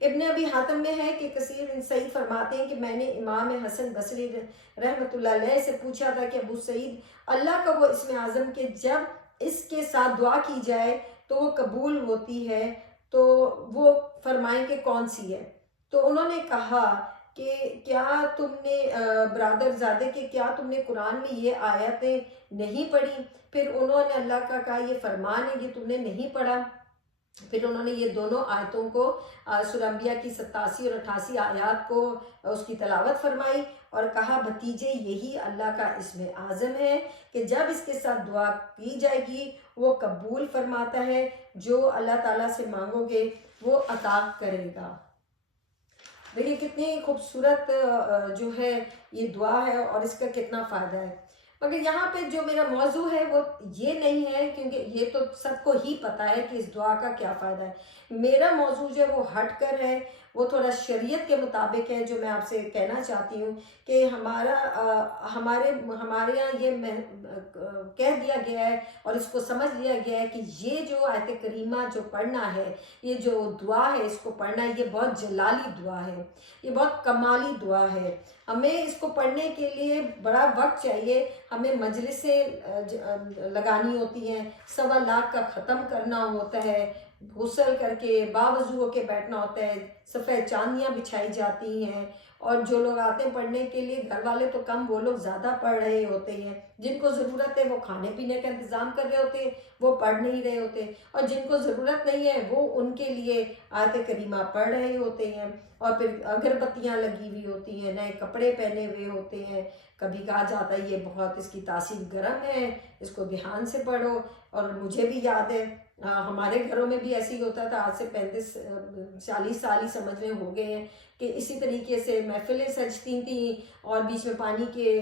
ابن ابی حاتم میں ہے کہ کثیر بن سعید فرماتے ہیں کہ میں نے امام حسن بصری رحمۃ اللہ علیہ سے پوچھا تھا کہ ابو سعید، اللہ کا وہ اسم اعظم کہ جب اس کے ساتھ دعا کی جائے تو وہ قبول ہوتی ہے، تو وہ فرمائیں کہ کون سی ہے؟ تو انہوں نے کہا کہ کیا تم نے برادر زادے کہ کیا تم نے قرآن میں یہ آیتیں نہیں پڑھی؟ پھر انہوں نے اللہ کا کہا یہ فرمان ہے، یہ تم نے نہیں پڑھا؟ پھر انہوں نے یہ دونوں آیتوں کو سورہ انبیاء کی 87 اور 88 آیات کو اس کی تلاوت فرمائی اور کہا بھتیجے یہی اللہ کا اسم اعظم ہے کہ جب اس کے ساتھ دعا کی جائے گی وہ قبول فرماتا ہے، جو اللہ تعالیٰ سے مانگو گے وہ عطا کرے گا۔ دیکھیے کتنی خوبصورت جو ہے یہ دعا ہے اور اس کا کتنا فائدہ ہے۔ مگر یہاں پہ جو میرا موضوع ہے وہ یہ نہیں ہے، کیونکہ یہ تو سب کو ہی پتہ ہے کہ اس دعا کا کیا فائدہ ہے۔ میرا موضوع جو ہے وہ ہٹ کر ہے، وہ تھوڑا شریعت کے مطابق ہے، جو میں آپ سے کہنا چاہتی ہوں کہ ہمارے یہاں یہ کہہ دیا گیا ہے اور اس کو سمجھ لیا گیا ہے کہ یہ جو آیت کریمہ جو پڑھنا ہے، یہ جو دعا ہے اس کو پڑھنا ہے، یہ بہت جلالی دعا ہے، یہ بہت کمالی دعا ہے۔ ہمیں اس کو پڑھنے کے لیے بڑا وقت چاہیے، ہمیں مجلسیں لگانی ہوتی ہیں، 1.25 لاکھ کا ختم کرنا ہوتا ہے، غسل کر کے باوضو ہو کے بیٹھنا ہوتا ہے، سفید چاندیاں بچھائی جاتی ہیں، اور جو لوگ آتے ہیں پڑھنے کے لیے گھر والے تو کم، وہ لوگ زیادہ پڑھ رہے ہوتے ہیں، جن کو ضرورت ہے وہ کھانے پینے کا انتظام کر رہے ہوتے ہیں، وہ پڑھ نہیں رہے ہوتے، اور جن کو ضرورت نہیں ہے وہ ان کے لیے آیت کریمہ پڑھ رہے ہوتے ہیں، اور پھر اگربتیاں لگی ہوئی ہوتی ہیں، نئے کپڑے پہنے ہوئے ہوتے ہیں۔ کبھی کہا جاتا ہے یہ بہت اس کی تاثیر گرم ہے، اس کو دھیان سے پڑھو، اور مجھے بھی یاد ہے ہمارے گھروں میں بھی ایسے ہی ہوتا تھا، آج سے 40 سال ہی سمجھ میں ہو گئے ہیں کہ اسی طریقے سے محفلیں سجتی تھیں، اور بیچ میں پانی کے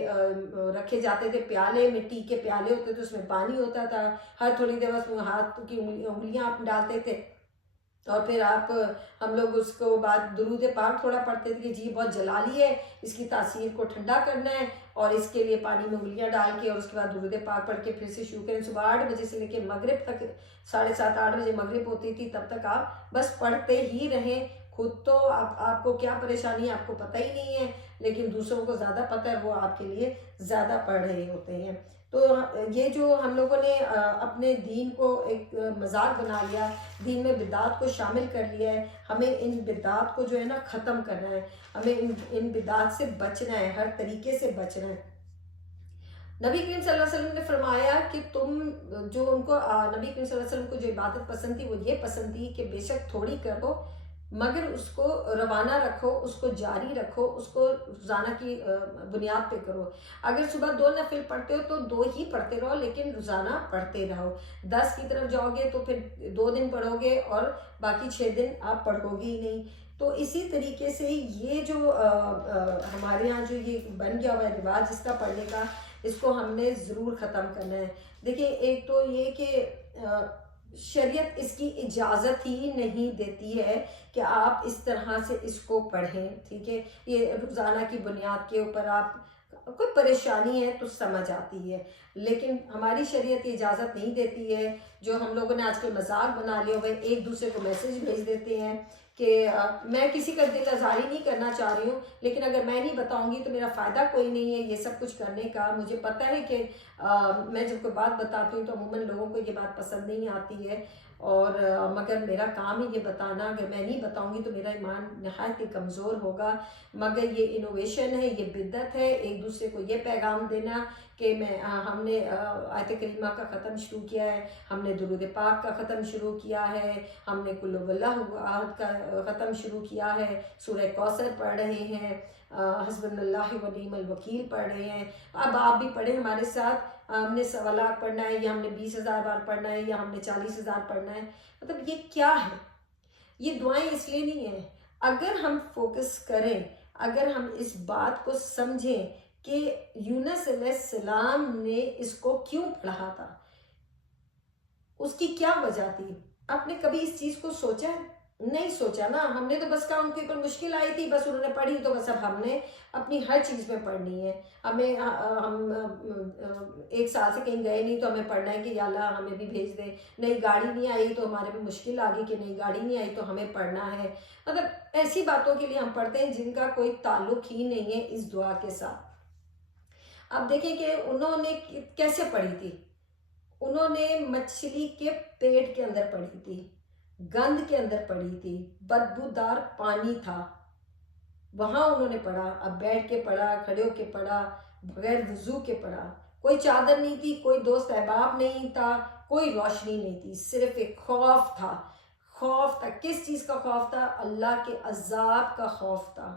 رکھے جاتے تھے پیالے، مٹی کے پیالے ہوتے تھے، اس میں پانی ہوتا تھا، ہر تھوڑی دیر بس ہاتھ کی انگلیاں آپ ڈالتے تھے، اور پھر ہم لوگ اس کو بعد درود پاک تھوڑا پڑھتے تھے کہ جی بہت جلالی ہے، اس کی تاثیر کو ٹھنڈا کرنا ہے، اور اس کے لیے پانی میں انگلیاں ڈال کے اور اس کے بعد درود پاک پڑھ کے پھر سے شروع کریں۔ صبح 8 بجے سے لے کے مغرب تک، 7:30 8 بجے مغرب ہوتی تھی، تب تک آپ بس پڑھتے ہی رہیں۔ خود تو آپ کو کیا پریشانی ہے آپ کو پتہ ہی نہیں ہے، لیکن دوسروں کو زیادہ پتہ ہے، وہ آپ کے لیے زیادہ پڑھ رہے ہوتے ہیں۔ تو یہ جو ہم لوگوں نے اپنے دین کو ایک مذاق بنا لیا، دین میں بدعات کو شامل کر لیا ہے، ہمیں ان بدعات کو جو ہے نا ختم کرنا ہے، ہمیں ان بدعات سے بچنا ہے، ہر طریقے سے بچنا ہے۔ نبی کریم صلی اللہ علیہ وسلم نے فرمایا کہ تم جو ان کو نبی کریم صلی اللہ علیہ وسلم کو جو عبادت پسند تھی وہ یہ پسند تھی کہ بے شک تھوڑی کرو مگر اس کو روانہ رکھو، اس کو جاری رکھو، اس کو روزانہ کی بنیاد پہ کرو۔ اگر صبح 2 نفل پڑھتے ہو تو 2 ہی پڑھتے رہو، لیکن روزانہ پڑھتے رہو۔ 10 کی طرف جاؤ گے تو پھر 2 دن پڑھو گے اور باقی 6 دن آپ پڑھو گے ہی نہیں۔ تو اسی طریقے سے یہ جو ہمارے ہاں جو یہ بن گیا ہوا ہے رواج اس کا پڑھنے کا، اس کو ہم نے ضرور ختم کرنا ہے۔ دیکھیں ایک تو یہ کہ شریعت اس کی اجازت ہی نہیں دیتی ہے کہ آپ اس طرح سے اس کو پڑھیں، ٹھیک ہے؟ یہ روزانہ کی بنیاد کے اوپر آپ کوئی پریشانی ہے تو سمجھ آتی ہے، لیکن ہماری شریعت یہ اجازت نہیں دیتی ہے۔ جو ہم لوگوں نے آج کل مذاق بنا لیا ہوئے، ایک دوسرے کو میسج بھیج دیتے ہیں کہ میں کسی کا دل آزاری نہیں کرنا چاہ رہی ہوں، لیکن اگر میں نہیں بتاؤں گی تو میرا فائدہ کوئی نہیں ہے یہ سب کچھ کرنے کا۔ مجھے پتہ ہے کہ میں جب کوئی بات بتاتی ہوں تو عموماً لوگوں کو یہ بات پسند نہیں آتی ہے، اور مگر میرا کام ہے یہ بتانا، اگر میں نہیں بتاؤں گی تو میرا ایمان نہایت ہی کمزور ہوگا۔ مگر یہ انوویشن ہے، یہ بدعت ہے، ایک دوسرے کو یہ پیغام دینا کہ ہم نے آیت کریمہ کا ختم شروع کیا ہے، ہم نے درود پاک کا ختم شروع کیا ہے، ہم نے قل اللہ احد کا ختم شروع کیا ہے، سورہ کوثر پڑھ رہے ہیں، حسبنا اللہ و نعم الوکیل پڑھ رہے ہیں۔ اب آپ بھی پڑھیں ہمارے ساتھ، ہم نے 1.25 لاکھ پڑھنا ہے، یا ہم نے 20,000 بار پڑھنا ہے، یا ہم نے 40,000 پڑھنا ہے۔ مطلب یہ کیا ہے؟ یہ دعائیں اس لیے نہیں ہیں۔ اگر ہم فوکس کریں، اگر ہم اس بات کو سمجھیں کہ یونس علیہ السلام نے اس کو کیوں پڑھا تھا، اس کی کیا وجہ تھی، آپ نے کبھی اس چیز کو سوچا ہے؟ نہیں سوچا نا ہم نے، تو بس کہا ان کے اوپر مشکل آئی تھی، بس انہوں نے پڑھی تو بس اب ہم نے اپنی ہر چیز میں پڑھنی ہے. ہمیں ہم 1 سال سے کہیں گئے نہیں تو ہمیں پڑھنا ہے کہ یا اللہ ہمیں بھی بھیج دے. نئی گاڑی نہیں آئی تو ہمارے پہ مشکل آ گئی کہ نئی گاڑی نہیں آئی تو ہمیں پڑھنا ہے. مطلب ایسی باتوں کے لیے ہم پڑھتے ہیں جن کا کوئی تعلق ہی نہیں ہے اس دعا کے ساتھ. اب دیکھیں کہ انہوں نے کیسے پڑھی تھی. انہوں نے مچھلی کے پیٹ کے اندر پڑھی تھی، گند کے اندر پڑھی تھی، بدبودار پانی تھا، وہاں انہوں نے پڑھا. اب بیٹھ کے پڑھا، کھڑے ہو کے پڑھا، بغیر وضو کے پڑھا. کوئی چادر نہیں تھی، کوئی دوست احباب نہیں تھا، کوئی روشنی نہیں تھی، صرف ایک خوف تھا. خوف تھا. کس چیز کا خوف تھا؟ اللہ کے عذاب کا خوف تھا.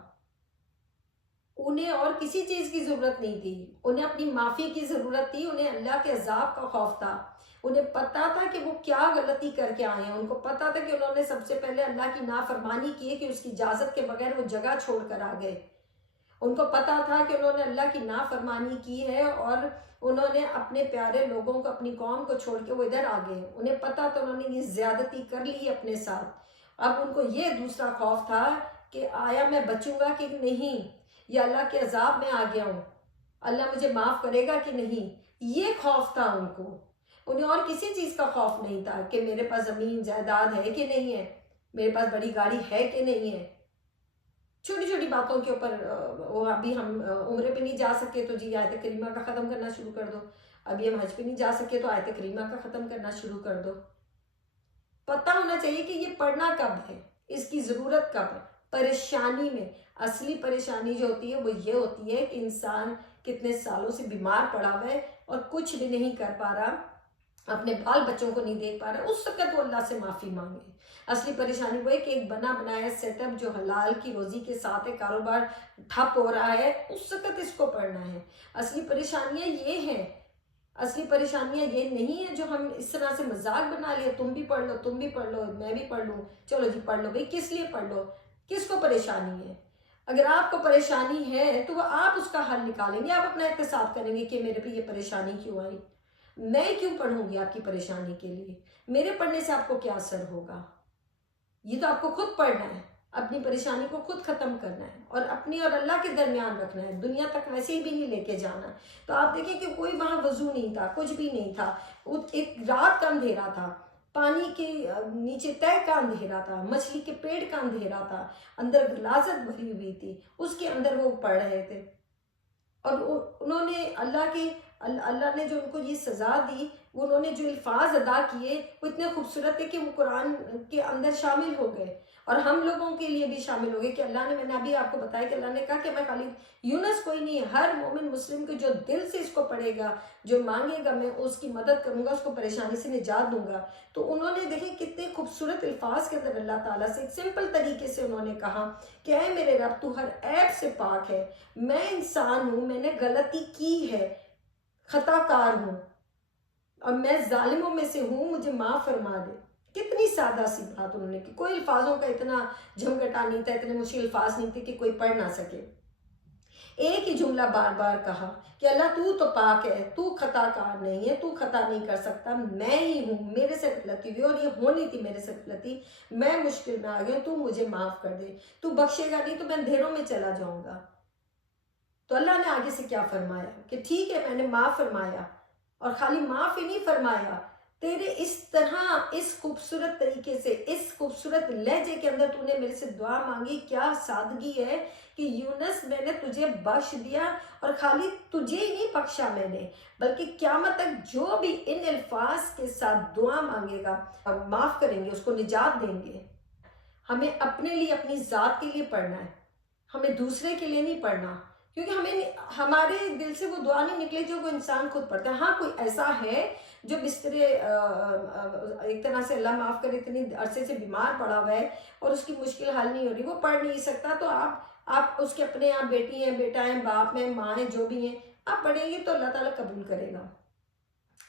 انہیں اور کسی چیز کی ضرورت نہیں تھی، انہیں اپنی معافی کی ضرورت تھی، انہیں اللہ کے عذاب کا خوف تھا. انہیں پتا تھا کہ وہ کیا غلطی کر کے آئے ہیں، ان کو پتا تھا کہ انہوں نے سب سے پہلے اللہ کی نافرمانی کی ہے کہ اس کی اجازت کے بغیر وہ جگہ چھوڑ کر آ گئے. ان کو پتا تھا کہ انہوں نے اللہ کی نافرمانی کی ہے اور انہوں نے اپنے پیارے لوگوں کو، اپنی قوم کو چھوڑ کے وہ ادھر آ گئے. انہیں پتا تھا انہوں نے یہ زیادتی کر لی اپنے ساتھ. اب ان کو یہ دوسرا خوف تھا کہ آیا میں بچوں گا کہ نہیں، یا اللہ کے عذاب میں آ گیا ہوں، اللہ مجھے معاف کرے گا کہ نہیں. یہ خوف تھا ان کو. انہیں اور کسی چیز کا خوف نہیں تھا کہ میرے پاس زمین جائیداد ہے کہ نہیں ہے، میرے پاس بڑی گاڑی ہے کہ نہیں ہے. چھوٹی چھوٹی باتوں کے اوپر وہ ابھی ہم عمرے پہ نہیں جا سکے تو جی آیت کریمہ کا ختم کرنا شروع کر دو. ابھی ہم حج پہ نہیں جا سکے تو آیت کریمہ کا ختم کرنا شروع کر دو. پتہ ہونا چاہیے کہ یہ پڑھنا کب ہے، اس کی ضرورت کب ہے. پریشانی میں. اصلی پریشانی جو ہوتی ہے وہ یہ ہوتی ہے کہ انسان کتنے سالوں سے بیمار پڑا ہوا ہے اور کچھ بھی نہیں کر پا رہا، اپنے بال بچوں کو نہیں دیکھ پا رہا. اس وقت وہ اللہ سے معافی مانگے. اصلی پریشانی وہ ہے کہ ایک بنا بنایا سیٹ اپ جو حلال کی روزی کے ساتھ ہے، کاروبار ٹھپ ہو رہا ہے، اس وقت اس کو پڑھنا ہے. اصلی پریشانیاں یہ ہیں. اصلی پریشانیاں یہ نہیں ہیں جو ہم اس طرح سے مذاق بنا لیا، تم بھی پڑھ لو، تم بھی پڑھ لو، میں بھی پڑھ لوں، چلو جی پڑھ لو. بھئی کس لیے پڑھ لو؟ کس کو پریشانی ہے؟ اگر آپ کو پریشانی ہے تو وہ آپ اس کا حل نکالیں گے، آپ اپنا احتساب کریں گے کہ میرے پہ یہ پریشانی کیوں آئی، میں کیوں پڑھوں گی آپ کی پریشانی کے لیے، میرے پڑھنے سے آپ کو کیا اثر ہوگا. یہ تو آپ کو خود پڑھنا ہے، اپنی پریشانی کو خود ختم کرنا ہے اور اپنی اور اللہ کے درمیان رکھنا ہے، دنیا تک ویسے ہی بھی نہیں لے کے جانا. تو آپ دیکھیں کہ کوئی وہاں وضو نہیں تھا، کچھ بھی نہیں تھا. ایک رات کا اندھیرا تھا، پانی کے نیچے تہ کا اندھیرا تھا، مچھلی کے پیٹ کا اندھیرا تھا، اندر غلاظت بھری ہوئی تھی، اس کے اندر وہ پڑھ رہے تھے. اور انہوں نے اللہ نے جو ان کو یہ سزا دی، انہوں نے جو الفاظ ادا کیے وہ اتنے خوبصورت تھے کہ وہ قرآن کے اندر شامل ہو گئے اور ہم لوگوں کے لیے بھی شامل ہو گئے. کہ اللہ نے، میں نے ابھی آپ کو بتایا کہ اللہ نے کہا کہ میں خالی یونس کوئی نہیں ہے، ہر مومن مسلم کو جو دل سے اس کو پڑھے گا، جو مانگے گا، میں اس کی مدد کروں گا، اس کو پریشانی سے نجات دوں گا. تو انہوں نے دیکھیں کتنے خوبصورت الفاظ کے اندر اللہ تعالیٰ سے ایک سمپل طریقے سے انہوں نے کہا کہ اے میرے رب تو ہر عیب سے پاک ہے، میں انسان ہوں، میں نے غلطی کی ہے، خطا کار ہوں اور میں ظالموں میں سے ہوں، مجھے معاف فرما دے. کتنی سادہ سی بات انہوں نے کی. کوئی الفاظوں کا اتنا جھمگٹا نہیں تھا، اتنے مشکل الفاظ نہیں تھے کہ کوئی پڑھ نہ سکے. ایک ہی جملہ بار بار کہا کہ اللہ تو پاک ہے، تو خطا کار نہیں ہے، تو خطا نہیں کر سکتا، میں ہی ہوں، میرے سے غلطی ہوئی اور یہ ہونی تھی میرے سے غلطی، میں مشکل میں آ گئی ہوں، تو مجھے معاف کر دے، تو بخشے گا نہیں تو میں اندھیروں میں چلا جاؤں گا. تو اللہ نے آگے سے کیا فرمایا کہ ٹھیک ہے میں نے معاف فرمایا، اور خالی معاف ہی نہیں فرمایا، تیرے اس طرح اس خوبصورت طریقے سے اس خوبصورت لہجے کے اندر تو نے میرے سے دعا مانگی، کیا سادگی ہے کہ یونس میں نے تجھے بخش دیا. اور خالی تجھے ہی نہیں بخشا میں نے، بلکہ قیامت تک جو بھی ان الفاظ کے ساتھ دعا مانگے گا ہم معاف کریں گے، اس کو نجات دیں گے. ہمیں اپنے لیے، اپنی ذات کے لیے پڑھنا ہے، ہمیں دوسرے کے لیے نہیں پڑھنا، کیونکہ ہمارے دل سے وہ دعا نہیں نکلے جو وہ انسان خود پڑھتا ہے. ہاں کوئی ایسا ہے جو بسترے ایک طرح سے اللہ معاف کرے اتنی عرصے سے بیمار پڑا ہوا ہے اور اس کی مشکل حل نہیں ہو رہی، وہ پڑھ نہیں سکتا، تو آپ اس کے اپنے آپ بیٹی ہیں، بیٹا ہیں، باپ ہیں، ماں ہیں، جو بھی ہیں، آپ پڑھیں گے تو اللہ تعالیٰ قبول کرے گا.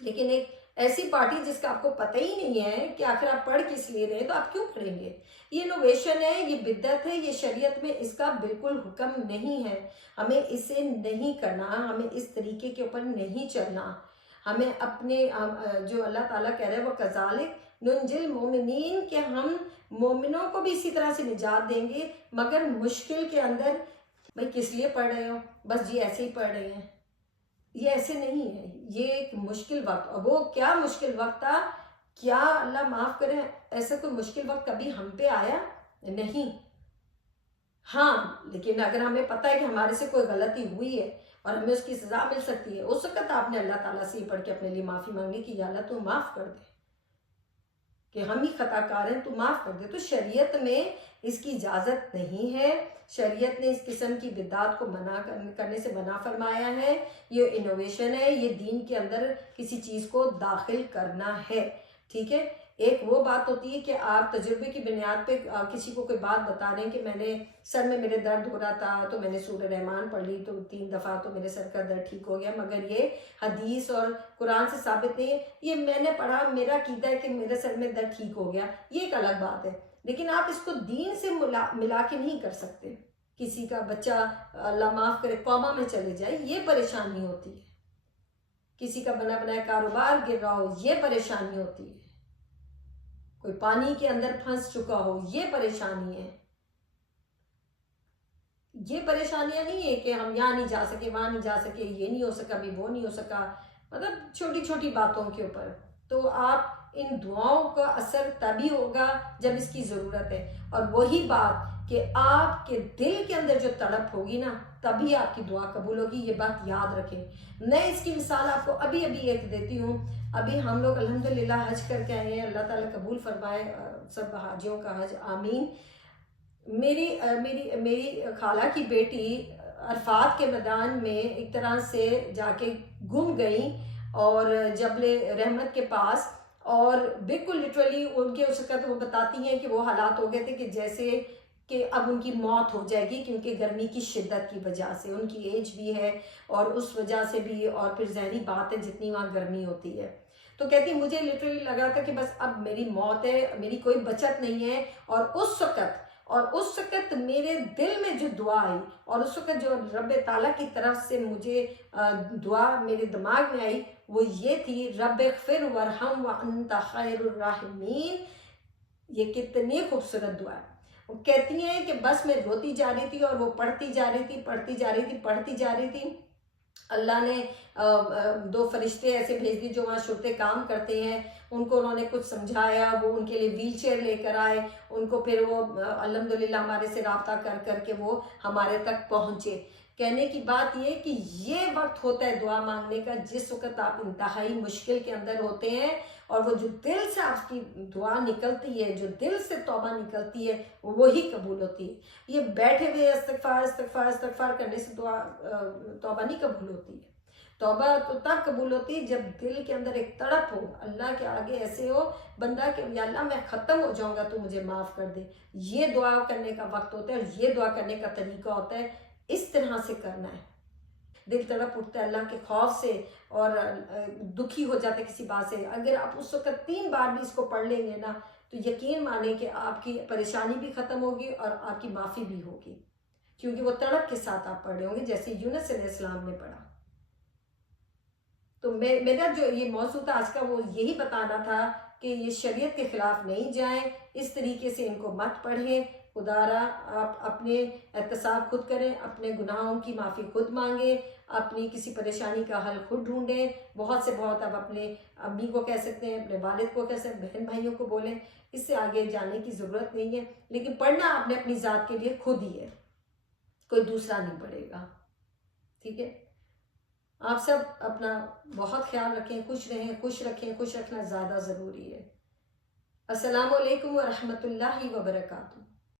لیکن ایک ایسی پارٹی جس کا آپ کو پتہ ہی نہیں ہے کہ آخر آپ پڑھ کس لیے رہے، تو آپ کیوں پڑھیں گے؟ یہ انوویشن ہے، یہ بدعت ہے، یہ شریعت میں اس کا بالکل حکم نہیں ہے. ہمیں اسے نہیں کرنا، ہمیں اس طریقے کے اوپر نہیں چلنا. ہمیں اپنے جو اللہ تعالیٰ کہہ رہے ہیں وہ کذالک ننجی المؤمنین، کہ ہم مومنوں کو بھی اسی طرح سے نجات دیں گے، مگر مشکل کے اندر. بھائی کس لیے پڑھ رہے ہو؟ بس جی ایسے ہی پڑھ رہے ہیں. یہ ایسے نہیں ہے، یہ ایک مشکل وقت. اور وہ کیا مشکل وقت تھا؟ کیا اللہ معاف کرے ایسا کوئی مشکل وقت کبھی ہم پہ آیا؟ نہیں. ہاں لیکن اگر ہمیں پتہ ہے کہ ہمارے سے کوئی غلطی ہوئی ہے اور ہمیں اس کی سزا مل سکتی ہے، اس وقت آپ نے اللہ تعالیٰ سے پڑھ کے اپنے لیے معافی مانگی کہ یا اللہ تو معاف کر دے، کہ ہم ہی خطا کار ہیں، تو معاف کر دے. تو شریعت میں اس کی اجازت نہیں ہے. شریعت نے اس قسم کی بدعات کو منع کرنے سے منع فرمایا ہے. یہ انوویشن ہے، یہ دین کے اندر کسی چیز کو داخل کرنا ہے. ٹھیک ہے. ایک وہ بات ہوتی ہے کہ آپ تجربے کی بنیاد پہ کسی کو کوئی بات بتا رہے ہیں کہ میں نے سر میں میرے درد ہو رہا تھا تو میں نے سورہ رحمان پڑھ لی تو 3 دفعہ تو میرے سر کا درد ٹھیک ہو گیا، مگر یہ حدیث اور قرآن سے ثابت نہیں ہے. یہ میں نے پڑھا، میرا عقیدہ ہے کہ میرے سر میں درد ٹھیک ہو گیا، یہ ایک الگ بات ہے. لیکن آپ اس کو دین سے ملا کے نہیں کر سکتے. کسی کا بچہ اللہ معاف کرے کوما میں چلے جائے، یہ پریشانی ہوتی ہے. کسی کا بنا بنایا کاروبار گر رہا ہو، یہ پریشانی ہوتی ہے. کوئی پانی کے اندر پھنس چکا ہو، یہ پریشانی ہے. یہ پریشانیاں نہیں ہے کہ ہم یہاں نہیں جا سکے، وہاں نہیں جا سکے، یہ نہیں ہو سکا، بھی وہ نہیں ہو سکا، مطلب چھوٹی چھوٹی باتوں کے اوپر. تو آپ ان دعاؤں کا اثر تبھی ہوگا جب اس کی ضرورت ہے. اور وہی بات کہ آپ کے دل کے اندر جو تڑپ ہوگی نا، تبھی آپ کی دعا قبول ہوگی. یہ بات یاد رکھیں. میں اس کی مثال آپ کو ابھی ایک دیتی ہوں. ابھی ہم لوگ الحمدللہ حج کر کے آئے ہیں. اللہ تعالیٰ قبول فرمائے سب حاجیوں کا حج، آمین. میری خالہ کی بیٹی عرفات کے میدان میں ایک طرح سے جا کے گم گئی، اور جبل رحمت کے پاس، اور بالکل لٹرلی ان کے اس وقت وہ بتاتی ہیں کہ وہ حالات ہو گئے تھے کہ جیسے کہ اب ان کی موت ہو جائے گی، کیونکہ گرمی کی شدت کی وجہ سے. ان کی ایج بھی ہے اور اس وجہ سے بھی، اور پھر ظاہری بات ہے جتنی وہاں گرمی ہوتی ہے. تو کہتی مجھے لٹرلی لگ رہا تھا کہ بس اب میری موت ہے، میری کوئی بچت نہیں ہے. اور اس وقت میرے دل میں جو دعا آئی، اور اس وقت جو رب تعالیٰ کی طرف سے مجھے دعا میرے دماغ میں آئی، وہ یہ تھی رب اغفر ورحم وانت خیر الراحمین. یہ کتنی خوبصورت دعا ہے. وہ کہتی ہیں کہ بس میں روتی جا رہی تھی اور وہ پڑھتی جا رہی تھی. اللہ نے 2 فرشتے ایسے بھیج دی جو وہاں شرطے کام کرتے ہیں. ان کو انہوں نے کچھ سمجھایا، وہ ان کے لیے ویل چیئر لے کر آئے. ان کو پھر وہ الحمدللہ ہمارے سے رابطہ کر کے وہ ہمارے تک پہنچے. کہنے کی بات یہ کہ یہ وقت ہوتا ہے دعا مانگنے کا جس وقت آپ انتہائی مشکل کے اندر ہوتے ہیں، اور وہ جو دل سے آپ کی دعا نکلتی ہے، جو دل سے توبہ نکلتی ہے، وہی قبول ہوتی ہے. یہ بیٹھے ہوئے استغفار کرنے سے توبہ نہیں قبول ہوتی ہے. توبہ تو تب قبول ہوتی ہے جب دل کے اندر ایک تڑپ ہو، اللہ کے آگے ایسے ہو بندہ کہ یا اللہ میں ختم ہو جاؤں گا تو مجھے معاف کر دے. یہ دعا کرنے کا وقت ہوتا ہے، اور یہ دعا کرنے کا طریقہ ہوتا ہے. اس طرح سے کرنا ہے. دل تڑپ اٹھتا ہے اللہ کے خوف سے، اور دکھی ہو جاتا ہے کسی بات سے. اگر آپ اس وقت 3 بار بھی اس کو پڑھ لیں گے نا، تو یقین مانیں کہ آپ کی پریشانی بھی ختم ہوگی اور آپ کی معافی بھی ہوگی، کیونکہ وہ تڑپ کے ساتھ آپ پڑھ رہے ہوں گے جیسے یونس علیہ السلام نے پڑھا. تو میرا جو یہ موضوع تھا آج کا، وہ یہی بتانا تھا کہ یہ شریعت کے خلاف نہیں جائیں، اس طریقے سے ان کو مت پڑھیں. خدا را آپ اپنے احتساب خود کریں، اپنے گناہوں کی معافی خود مانگیں، اپنی کسی پریشانی کا حل خود ڈھونڈیں. بہت سے بہت اب اپنے امی کو کہہ سکتے ہیں، اپنے والد کو کہہ سکتے ہیں، بہن بھائیوں کو بولیں. اس سے آگے جانے کی ضرورت نہیں ہے. لیکن پڑھنا آپ نے اپنی ذات کے لیے خود ہی ہے، کوئی دوسرا نہیں پڑھے گا. ٹھیک ہے. آپ سب اپنا بہت خیال رکھیں، خوش رہیں. خوش رکھنا زیادہ ضروری ہے. السلام علیکم ورحمۃ اللہ وبرکاتہ.